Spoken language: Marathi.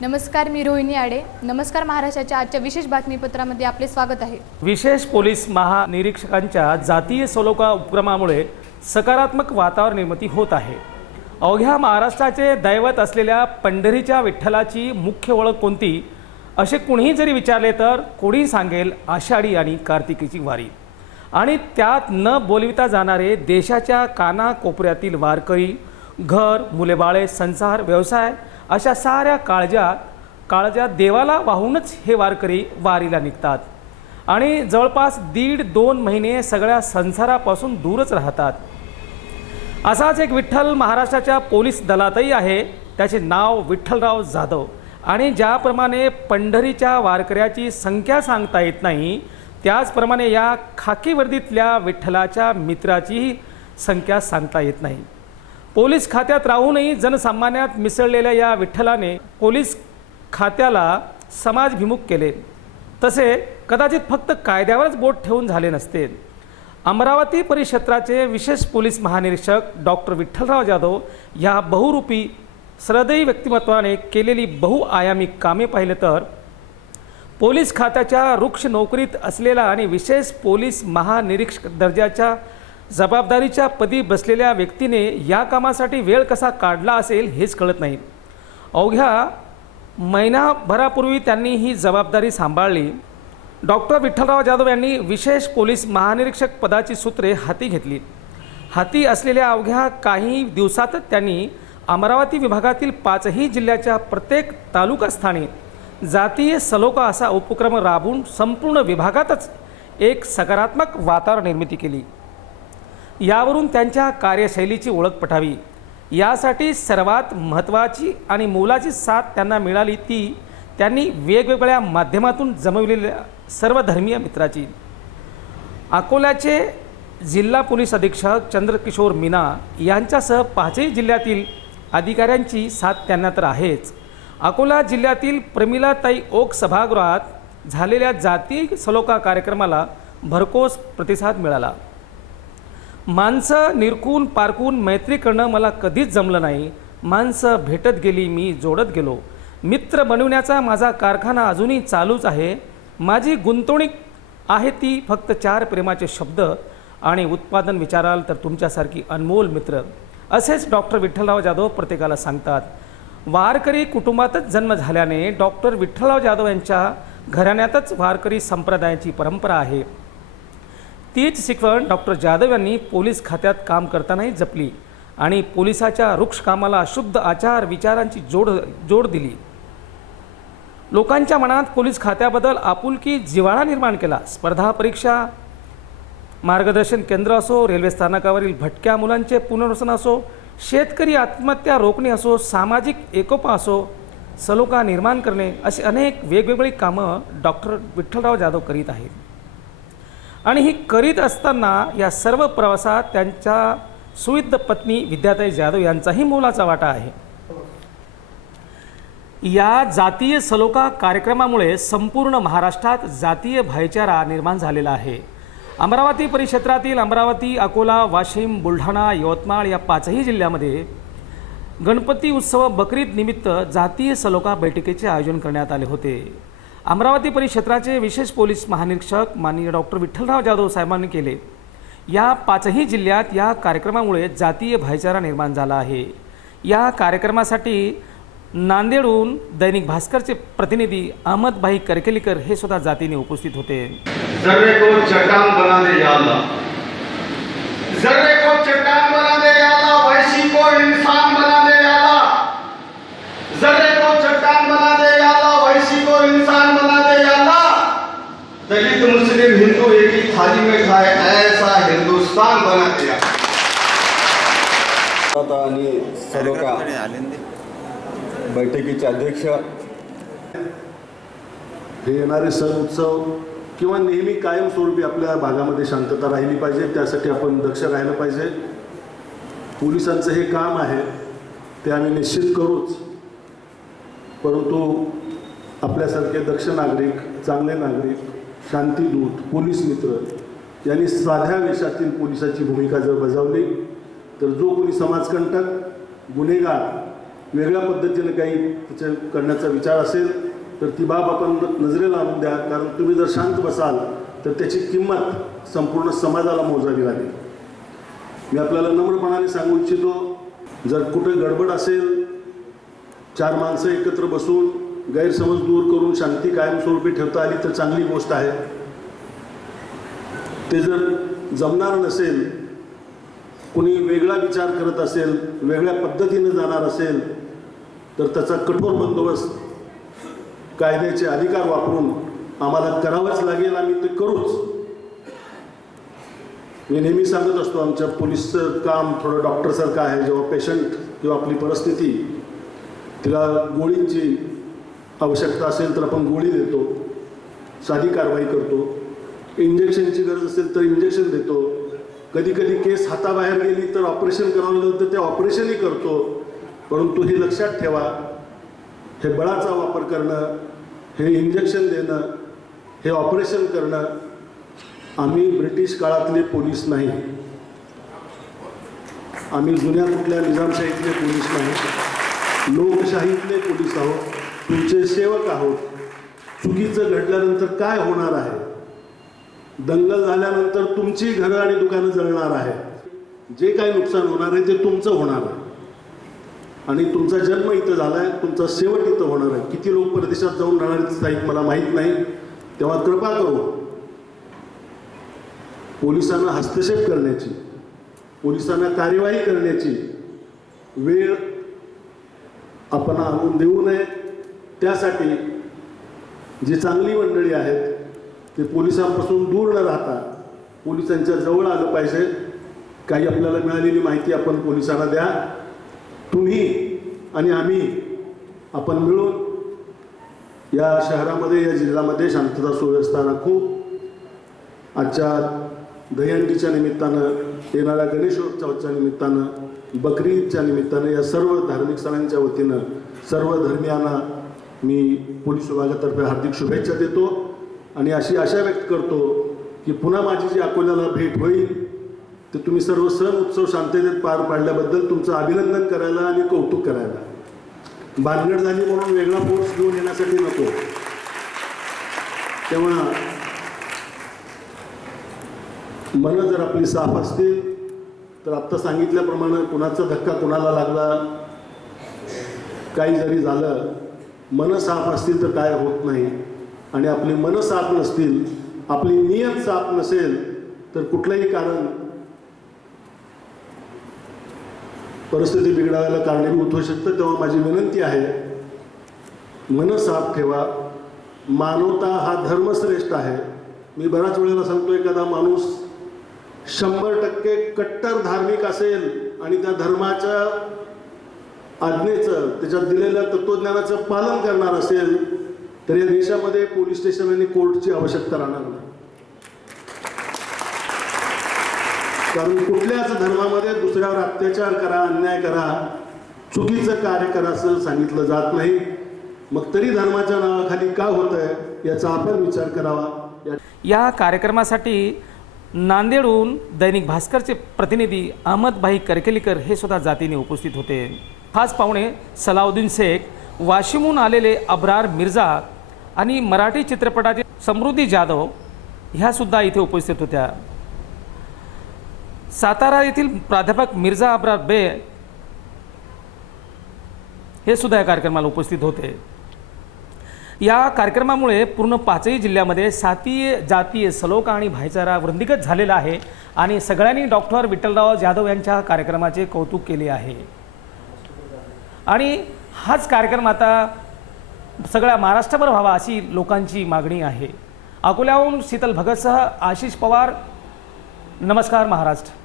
नमस्कार मी रोहिणी आडे. नमस्कार महाराष्ट्राच्या आजच्या विशेष बातमीपत्रामध्ये आपले स्वागत आहे. विशेष पोलीस महानिरीक्षकांच्या जातीय सलोखा उपक्रमामुळे सकारात्मक वातावरण निर्मिती होत आहे. अवघ्या महाराष्ट्राचे दैवत असलेल्या पंढरीच्या विठ्ठलाची मुख्य ओळख कोणती? असे कुणीही जरी विचारले तर कोणी सांगेल आषाढी आणि कार्तिकीची वारी. आणि त्यात न बोलविता जाणारे देशाच्या कानाकोपऱ्यातील वारकरी घर मुलेबाळे संसार व्यवसाय अशा साऱ्या काळजा काळजा देवाला वाहूनच हे वारकरी वारीला निघतात. आणि जवळपास दीड दोन महिने सगळ्या संसारापासून दूरच राहतात. असाच एक विठ्ठल महाराष्ट्राच्या पोलीस दलातही आहे. त्याचे नाव विठ्ठलराव जाधव. आणि ज्याप्रमाणे पंढरीच्या वारकऱ्याची संख्या सांगता येत नाही त्याचप्रमाणे या खाकी वर्दीतल्या विठ्ठलाच्या मित्राचीही संख्या सांगता येत नाही. पोलीस खात्यात राहूनही जनसामान्यात मिसळलेल्या या विठ्ठलाने पोलीस खात्याला समाजभिमुख केले. तसे कदाचित फक्त कायद्यावरच बोट ठेवून झाले नसते. अमरावती परिक्षेत्राचे विशेष पोलीस महानिरीक्षक डॉक्टर विठ्ठलराव जाधव या बहुरूपी श्रदयी व्यक्तिमत्वाने केलेली बहुआयामी कामे पाहिले तर पोलीस खात्याच्या वृक्ष नोकरीत असलेला आणि विशेष पोलीस महानिरीक्षक दर्जाच्या जबाबदारीच्या पदी बसलेल्या व्यक्तीने या कामासाठी वेळ कसा काढला असेल हेच कळत नाही. अवघ्या महिनाभरापूर्वी त्यांनी ही जबाबदारी सांभाळली. डॉक्टर विठ्ठलराव जाधव यांनी विशेष पोलीस महानिरीक्षक पदाची सूत्रे हाती घेतली. हाती असलेल्या अवघ्या काही दिवसातच त्यांनी अमरावती विभागातील पाचही जिल्ह्याच्या प्रत्येक तालुकास्थानी जातीय सलोका असा उपक्रम राबवून संपूर्ण विभागातच एक सकारात्मक वातावरण निर्मिती केली. यावरून त्यांच्या कार्यशैलीची ओळख पटावी यासाठी सर्वात महत्त्वाची आणि मोलाची साथ त्यांना मिळाली ती त्यांनी वेगवेगळ्या माध्यमातून जमविलेल्या सर्व धर्मीय मित्राची. अकोल्याचे जिल्हा पोलीस अधीक्षक चंद्रकिशोर मीना यांच्यासह पाचही जिल्ह्यातील अधिकाऱ्यांची साथ त्यांना तर आहेच. अकोला जिल्ह्यातील प्रमिलाताई ओक सभागृहात झालेल्या जाती सलोखा कार्यक्रमाला भरकोस प्रतिसाद मिळाला. माणसं निरकून पारकून मैत्री करणं मला कधीच जमलं नाही. माणसं भेटत गेली मी जोडत गेलो. मित्र बनवण्याचा माझा कारखाना अजूनही चालूच आहे. माझी गुंतवणूक आहे ती फक्त चार प्रेमाचे शब्द आणि उत्पादन विचाराल तर तुमच्यासारखी अनमोल मित्र. असेच डॉक्टर विठ्ठलराव जाधव प्रत्येकाला सांगतात. वारकरी कुटुंबातच जन्म झाल्याने डॉक्टर विठ्ठलराव जाधव यांच्या घराण्यातच वारकरी संप्रदायाची परंपरा आहे. तीच शिकवण डॉक्टर जाधव यांनी पोलीस खात्यात काम करतानाही जपली आणि पोलिसाच्या वृक्ष कामाला शुद्ध आचार विचारांची जोड जोड दिली. लोकांच्या मनात पोलीस खात्याबद्दल आपुलकी जिव्हाळा निर्माण केला. स्पर्धा परीक्षा मार्गदर्शन केंद्र असो रेल्वे स्थानकावरील भटक्या मुलांचे पुनर्वसन असो शेतकरी आत्महत्या रोखणे असो सामाजिक एकोपा असो सलोखा निर्माण करणे अशी अनेक वेगवेगळी कामं डॉक्टर विठ्ठलराव जाधव करीत आहेत. आणि ही करीत असताना या सर्व प्रवासात त्यांच्या सुविद्ध पत्नी विद्याताई जाधव यांचाही मोलाचा वाटा आहे. या जातीय सलोखा कार्यक्रमामुळे संपूर्ण महाराष्ट्रात जातीय भाईचारा निर्माण झालेला आहे. अमरावती परिक्षेत्रातील अमरावती अकोला वाशिम बुलढाणा यवतमाळ या पाचही जिल्ह्यामध्ये गणपती उत्सव बकरीद निमित्त जातीय सलोखा बैठकीचे आयोजन करण्यात आले होते. अमरावती परिक्षेत्राचे विशेष पोलीस महानिरीक्षक माननीय डॉक्टर विठ्ठलराव जाधव साहेबांनी केले. या पाचही जिल्ह्यात या कार्यक्रमामुळे जातीय भाईचारा निर्माण झाला आहे. या कार्यक्रमासाठी नांदेडहून दैनिक भास्करचे प्रतिनिधी अहमदभाई करकेलीकर हे सुद्धा जातीने उपस्थित होते. आणि बैठकीचे अध्यक्ष. हे येणारे सण उत्सव किंवा नेहमी कायमस्वरूपी आपल्या भागामध्ये शांतता राहिली पाहिजे त्यासाठी आपण दक्ष राहिलं पाहिजे. पोलिसांचं हे काम आहे ते आम्ही निश्चित करूच. परंतु आपल्यासारखे दक्ष नागरिक चांगले नागरिक शांतीदूत पोलीस मित्र यांनी साध्या वेशातील पोलिसाची भूमिका जर बजावली तर जो कोणी समाजकंटक गुन्हेगार वेगळ्या पद्धतीने काही त्याच्या करण्याचा विचार असेल तर ती बाब आपण नजरेला आणून द्या. कारण तुम्ही जर शांत बसाल तर त्याची किंमत संपूर्ण समाजाला मोजावी लागेल. मी आपल्याला नम्रपणाने सांगू इच्छितो जर कुठे गडबड असेल चार माणसं एकत्र बसून गैरसमज दूर करून शांती कायमस्वरूपी ठेवता आली तर चांगली गोष्ट आहे. ते जर जमणार नसेल कुणी वेगळा विचार करत असेल वेगळ्या पद्धतीने जाणार असेल तर त्याचा कठोर बंदोबस्त कायद्याचे अधिकार वापरून आम्हाला करावंच लागेल आम्ही ते करूच. मी नेहमी सांगत असतो आमच्या पोलीसचं काम थोडं डॉक्टरसारखं आहे. जेव्हा पेशंट किंवा आपली परिस्थिती तिला गोळींची आवश्यकता असेल तर आपण गोळी देतो साधी कारवाई करतो. इंजेक्शनची गरज असेल तर इंजेक्शन देतो. कधी कधी केस हाताबाहेर गेली तर ऑपरेशन करावं लागलं तर ते ऑपरेशनही करतो. परंतु हे लक्षात ठेवा हे बळाचा वापर करणं हे इंजेक्शन देणं हे ऑपरेशन करणं आम्ही ब्रिटिश काळातले पोलीस नाही. आम्ही जुन्या कुठल्या निजामशाहीतले पोलीस नाही. लोकशाहीतले पोलीस आहोत. तुमचे सेवक आहोत. चुकीचं घडल्यानंतर काय होणार आहे? दंगल झाल्यानंतर तुमची घरं आणि दुकानं जळणार आहे जे काही नुकसान होणार आहे ते तुमचं होणार आहे. आणि तुमचा जन्म इथं झाला आहे तुमचा शेवट इथं होणार आहे. किती लोक परदेशात जाऊन राहणार आहेत स्थायिक मला माहीत नाही. तेव्हा कृपा करू पोलिसांना हस्तक्षेप करण्याची पोलिसांना कार्यवाही करण्याची वेळ आपण आणून देऊ नये. त्यासाठी जी चांगली मंडळी आहेत ते पोलिसांपासून दूर न राहता पोलिसांच्या जवळ आलं पाहिजे. काही आपल्याला मिळालेली माहिती आपण पोलिसांना द्या. तुम्ही आणि आम्ही आपण मिळून या शहरामध्ये या जिल्ह्यामध्ये शांतता सुव्यवस्था राखू आजच्या दहीहंडीच्या निमित्तानं येणाऱ्या गणेशोत्सवाच्या निमित्तानं बकरी ईदच्या निमित्तानं या सर्व धार्मिक सणांच्या वतीनं सर्व धर्मियांना मी पोलीस विभागातर्फे हार्दिक शुभेच्छा देतो. आणि अशी आशा व्यक्त करतो की पुन्हा माझी जी अकोल्याला भेट होईल तर तुम्ही सर्व सण उत्सव शांततेत पार पाडल्याबद्दल तुमचं अभिनंदन करायला आणि कौतुक करायला. बांधगड झाली म्हणून वेगळा फोर्स घेऊन येण्यासाठी नको. तेव्हा मनं जर आपली साफ असतील तर आत्ता सांगितल्याप्रमाणे कुणाचा धक्का कुणाला लागला काही जरी झालं मनं साफ असतील तर काय होत नाही. आणि आपली मनं साफ नसतील आपली नियत साफ नसेल तर कुठलंही कारण परिस्थिती बिघडायला कारणीभूत होऊ शकतं. तेव्हा माझी विनंती आहे मन साफ ठेवा. मानवता हा धर्मश्रेष्ठ आहे. मी बऱ्याच वेळेला सांगतो एखादा माणूस शंभर टक्के कट्टर धार्मिक असेल आणि त्या धर्माच्या आज्ञेचं त्याच्यात दिलेल्या तत्वज्ञानाचं पालन करणार असेल तर या देशामध्ये पोलीस स्टेशन आणि कोर्टची आवश्यकता राहणार नाही. कारण कुठल्याच धर्मामध्ये दुसऱ्यावर अत्याचार करा अन्याय करा चुकीचं कार्य करा असं सांगितलं जात नाही. मग तरी धर्माच्या नावाखाली का होत आहे याचा आपण विचार करावा. या कार्यक्रमासाठी नांदेडहून दैनिक भास्करचे प्रतिनिधी अहमदभाई करकेलीकर हे सुद्धा जातीने उपस्थित होते. खास पाहुणे सलाउद्दीन शेख वाशिमहून आलेले अब्रार मिर्झा आणि मराठी चित्रपटाचे समृद्धी जाधव ह्या सुद्धा इथे उपस्थित होत्या. सातारा येथील प्राध्यापक मिर्झा अब्रा बे हे सुद्धा या कार्यक्रमाला उपस्थित होते. या कार्यक्रमामुळे पूर्ण पाचही जिल्ह्यामध्ये सातीय जातीय सलोक आणि भाईचारा वृद्धिगत झालेला आहे आणि सगळ्यांनी डॉक्टर विठ्ठलराव जाधव यांच्या कार्यक्रमाचे कौतुक केले आहे. आणि हाच कार्यक्रम आता सगळ्या महाराष्ट्रभर व्हावा अशी लोकांची मागणी आहे. अकोल्याहून शीतल भगतसह आशिष पवार नमस्कार महाराष्ट्र.